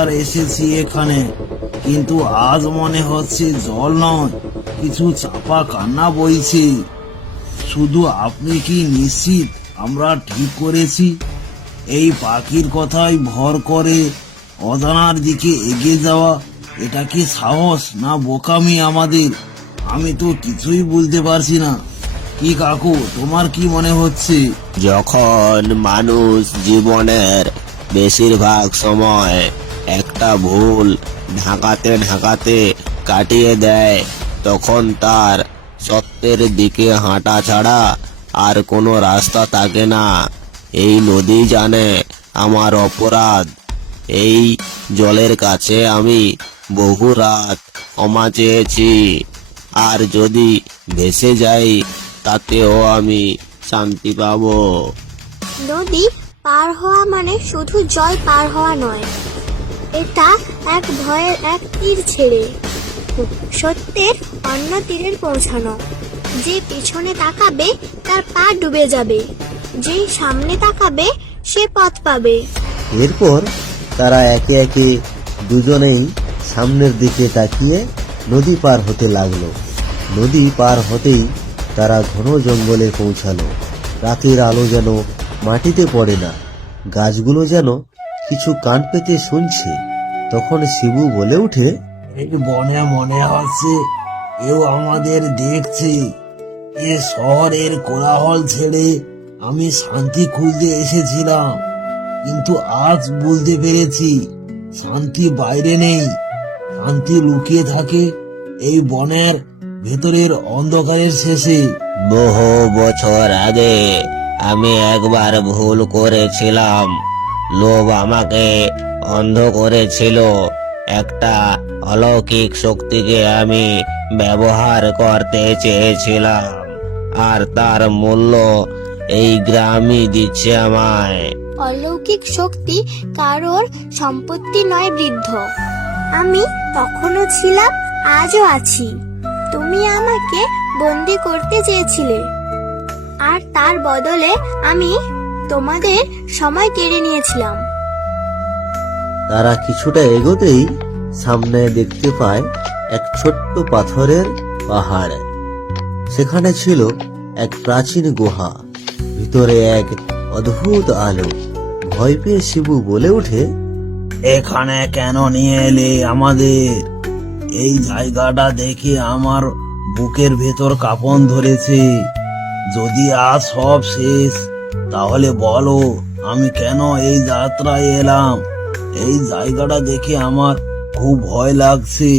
আর এসেছি এখানে, কিন্তু আজ মনে হচ্ছে জল নয়, কিছু চাপা কান্না বইছে। শুধু আপনি কি নিশ্চিত আমরা ঠিক করেছি? এই পাখির কথাই ভর করে অজানার দিকে এগিয়ে যাওয়া, এটা কি সাহস না বোকামি আমাদের? আমি তো কিছুই বুঝতে পারছি না। কি কাকু, তোমার কি মনে হচ্ছে? যখন মানুষ জীবনের বেশিরভাগ সময় একটা ভুল ঢাকাতে ঢাকাতে কাটিয়ে দেয়, তখন তার সত্যের দিকে হাঁটা ছাড়া আর কোনো রাস্তা থাকে না। এই নদী জানে আমার অপরাধ। এই জলের কাছে আমি বহু রাত ক্ষমা চেয়েছি, আর যদি ভেসে যাই তাতেও আমি শান্তি পাবো। নদী পার হওয়া মানে শুধু জল পার হওয়া নয়, এটা এক ভয়ের এক তীর ছেড়ে সত্যের অন্য তীরে পৌঁছানো। যে পেছনে তাকাবে তার পা ডুবে যাবে, যে সামনে তাকাবে সে পথ পাবে। এরপর তারা একে একে দুজনেই সামনের দিকে তাকিয়ে নদী পার হতে লাগলো। নদী পার হতেই তারা ঘন জঙ্গলে পৌঁছালো। রাতের আলো যেন মাটিতে পড়ে না, গাছগুলো যেন কিছু কান পেতে শুনছে। তখন শিবু বলে উঠে, এই বনে মনে হচ্ছে কেউ আমাদের দেখছে। এ শহরের কোলাহল ছেড়ে আমি শান্তি খুঁজতে এসেছিলাম, কিন্তু আজ বুঝতে পেরেছি শান্তি বাইরে নেই, শান্তি লুকিয়ে থাকে এই বনের ভেতরের অন্ধকারের শেষে। বহু বছর আগে আমি একবার ভুল করেছিলাম। লোভ আমাকে অন্ধ করেছিল। একটা অলৌকিক শক্তিকে আমি ব্যবহার করতে চেয়েছিলাম, আর তার মূল্য এই গ্রামই দিচ্ছে আমায়। অলৌকিক শক্তি কারোর সম্পত্তি নয় বৃদ্ধ। আমি তখনও ছিলাম, আজও আছি। তুমি আমাকে বন্দি করতে চেয়েছিলে, আর তার বদলে আমি তোমাদের সময় কেড়ে নিয়েছিলাম। তারা কিছুটা এগোতেই সামনে দেখতে পায় এক ছোট্ট পাথরের পাহাড়। সেখানে ছিল এক প্রাচীন গুহা, ভিতরে এক অদ্ভুত আলো। ভয় পেয়ে শিবু বলে ওঠে, এখানে কেন নিয়ে এলে আমাদের? এই জায়গাটা দেখে আমার বুকের ভেতর কাঁপন ধরেছে। যদি আজ সব শেষ, তাহলে বলো আমি কেন এই যাত্রায় এলাম? এই জায়গাটা দেখে আমার খুব ভয় লাগছে।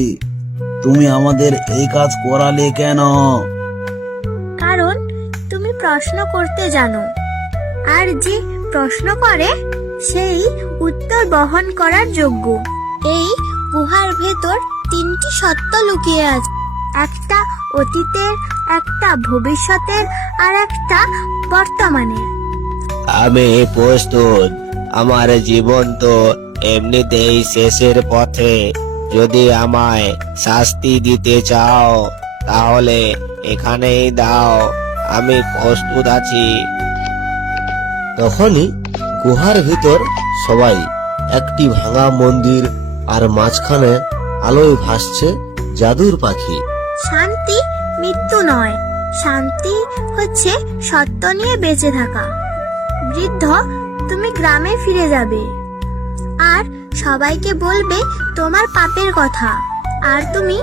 তুমি আমাদের এই কাজ করালে কেন? কারণ তুমি প্রশ্ন করতে জানো, আর যে প্রশ্ন করে সেই উত্তর বহন করার যোগ্য। এই গুহার ভেতর তিনটি সত্য লুকিয়ে আছে, একটা অতীতের, একটা ভবিষ্যতের, আর একটা বর্তমানের। আমি প্রস্তুত। আমার জীবন তো এমনিতেই শেষের পথে। যদি আমায় শাস্তি দিতে চাও তাহলে এখানেই দাও, আমি প্রস্তুত আছি। তখনই গুহার ভিতর সবাই একটি ভাঙা মন্দির, আর মাঝখানে আলোয় ভাসছে জাদুর পাখি। শান্তি মৃত্যু নয়, শান্তি হচ্ছে সত্য নিয়ে বেঁচে থাকা। বৃদ্ধ, তুমি গ্রামে ফিরে যাবে আর সবাইকে বলবে তোমার পাপের কথা, আর তুমি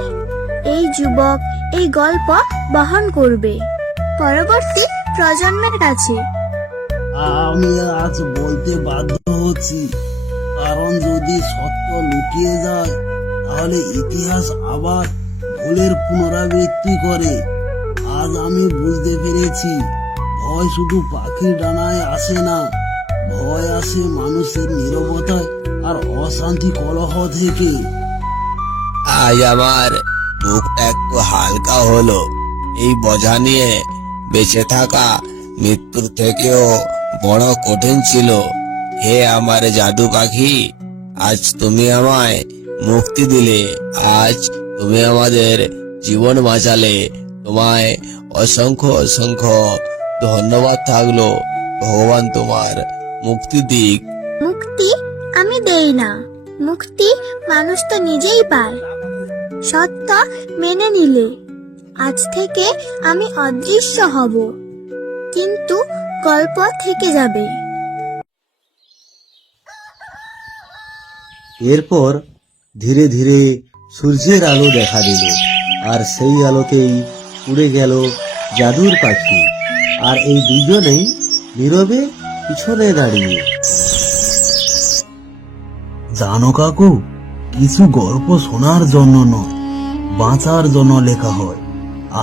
এই যুবক এই গল্প বহন করবে পরবর্তী প্রজন্মের কাছে। আমি আজ বলতে বাধ্য হচ্ছি, কারণ যদি সত্য লুকিয়ে যায় তাহলে ইতিহাস আবার ভুলের পুনরাবৃত্তি করে। আজ আমি বুঝতে পেরেছি, ভয় শুধু পাখির ডানায় আসে না, ভয় আসে মানুষের নীরবতায় আর অশান্তি কলহ থেকে। আজ আমার বুকটা একটু হালকা হলো। এই বোঝা নিয়ে বেঁচে থাকা মৃত্যুর থেকেও বড় কঠিন ছিল। হে আমার জাদু পাখি, আজ তুমি আমায় মুক্তি দিলে, আজ তুমি আমাদের জীবন বাঁচালে। তোমায় অসংখ্য অসংখ্য ধন্যবাদ থাকলো। ভগবান তোমার মুক্তি দিক। মুক্তি আমি দেই না, মুক্তি মানুষ তো নিজেই পায়, সত্য মেনে নিলে। আজ থেকে আমি অদৃশ্য হব, কিন্তু গল্প থেকে যাবে। এরপর ধীরে ধীরে সূর্যের আলো দেখা দিল, আর সেই আলোতেই উড়ে গেল জাদুর পাখি। আর এই দুজনেই নীরবে পিছনে দাঁড়িয়ে। জানো কাকু, কিছু গল্প শোনার জন্য নয়, বাঁচার জন্য লেখা হয়।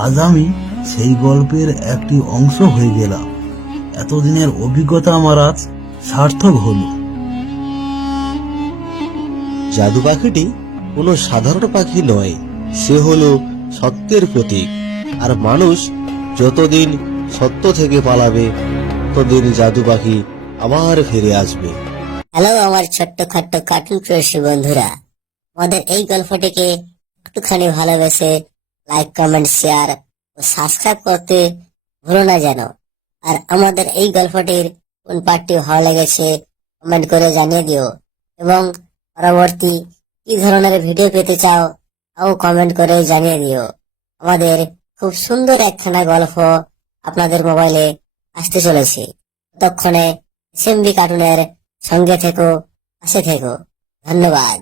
আজ আমি সেই গল্পের একটি অংশ হয়ে গেলাম। এতদিনের অভিজ্ঞতা আমার আজ সার্থক হলো। জাদু পাখিটি কোনো সাধারণ পাখি নয়, সে হলো সত্যের প্রতীক। আর মানুষ যতদিন সত্য থেকে পালাবে, ততদিন জাদু পাখি আবার ফিরে আসবে। হ্যালো আমার ছোট্ট খাট্ট কার্টুন প্রেসী বন্ধুরা, আমাদের এই গল্পটিকে একটুখানি ভালোবেসে লাইক, কমেন্ট, শেয়ার ও সাবস্ক্রাইব করতে ভুলো না যেন। আর আমাদের এই গল্পটির কোন পার্টটি ভালো লেগেছে কমেন্ট করে জানিয়ে দিও, এবং পরবর্তী কি ধরনের ভিডিও পেতে চাও তাও কমেন্ট করে জানিয়ে দিও। আমাদের খুব সুন্দর একখানা গল্প আপনাদের মোবাইলে আসতে চলেছে। ততক্ষণে এসএমবি কার্টুনের সঙ্গে থেকো, পাশে থেকো। ধন্যবাদ।